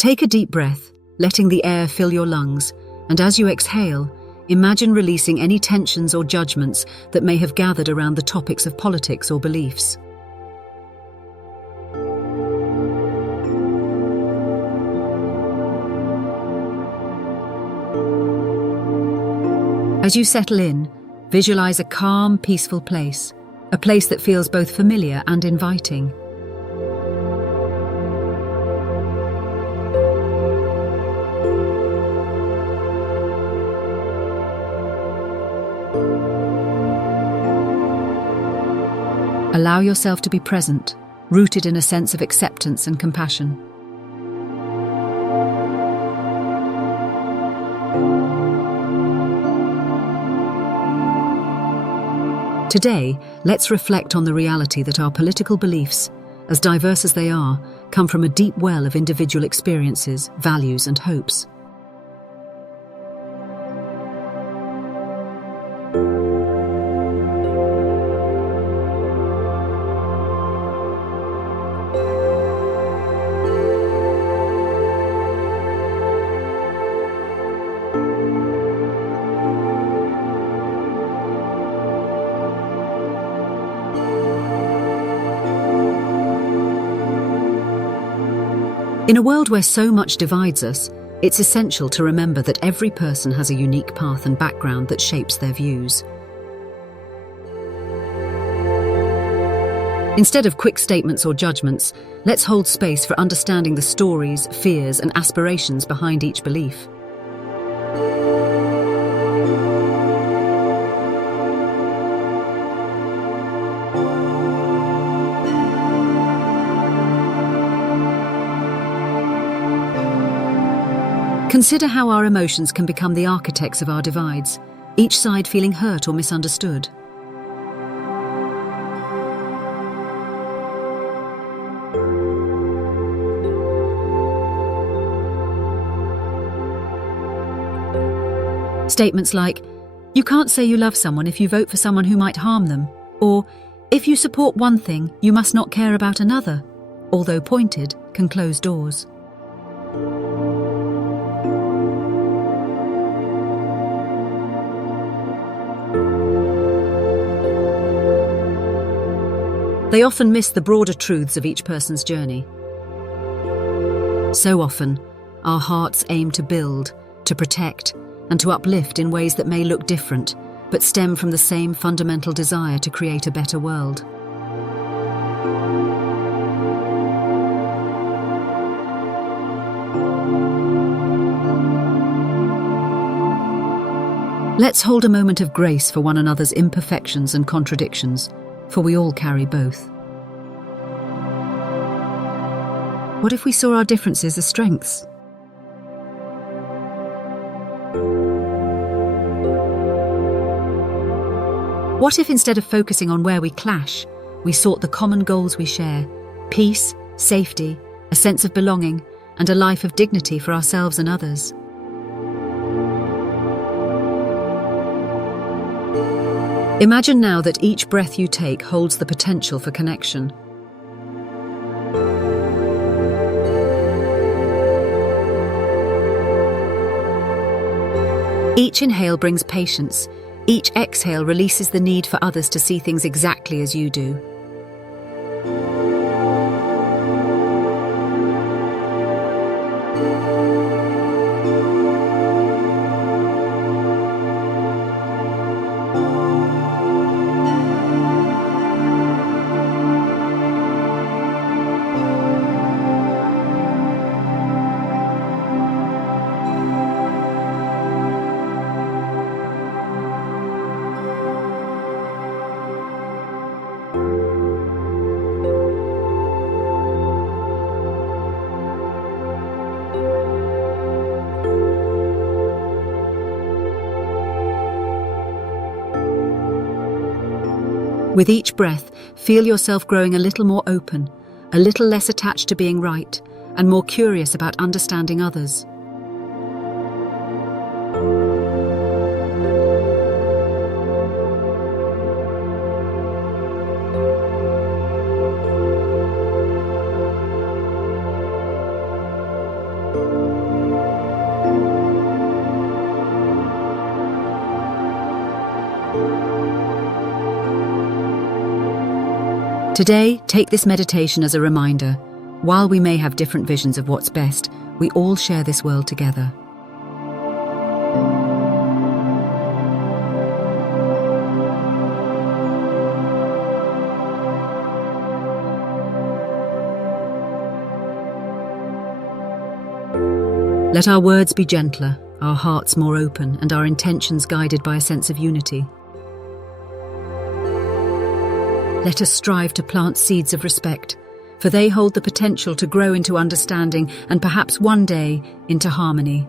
Take a deep breath, letting the air fill your lungs, and as you exhale, imagine releasing any tensions or judgments that may have gathered around the topics of politics or beliefs. As you settle in, visualize a calm, peaceful place, a place that feels both familiar and inviting. Allow yourself to be present, rooted in a sense of acceptance and compassion. Today, let's reflect on the reality that our political beliefs, as diverse as they are, come from a deep well of individual experiences, values, and hopes. In a world where so much divides us, it's essential to remember that every person has a unique path and background that shapes their views. Instead of quick statements or judgments, let's hold space for understanding the stories, fears, and aspirations behind each belief. Consider how our emotions can become the architects of our divides, each side feeling hurt or misunderstood. Statements like, "You can't say you love someone if you vote for someone who might harm them," or, "If you support one thing, you must not care about another," although pointed, can close doors. They often miss the broader truths of each person's journey. So often, our hearts aim to build, to protect, and to uplift in ways that may look different, but stem from the same fundamental desire to create a better world. Let's hold a moment of grace for one another's imperfections and contradictions, for we all carry both. What if we saw our differences as strengths? What if instead of focusing on where we clash, we sought the common goals we share: peace, safety, a sense of belonging, and a life of dignity for ourselves and others? Imagine now that each breath you take holds the potential for connection. Each inhale brings patience. Each exhale releases the need for others to see things exactly as you do. With each breath, feel yourself growing a little more open, a little less attached to being right, and more curious about understanding others. Today, take this meditation as a reminder. While we may have different visions of what's best, we all share this world together. Let our words be gentler, our hearts more open, and our intentions guided by a sense of unity. Let us strive to plant seeds of respect, for they hold the potential to grow into understanding and perhaps one day into harmony.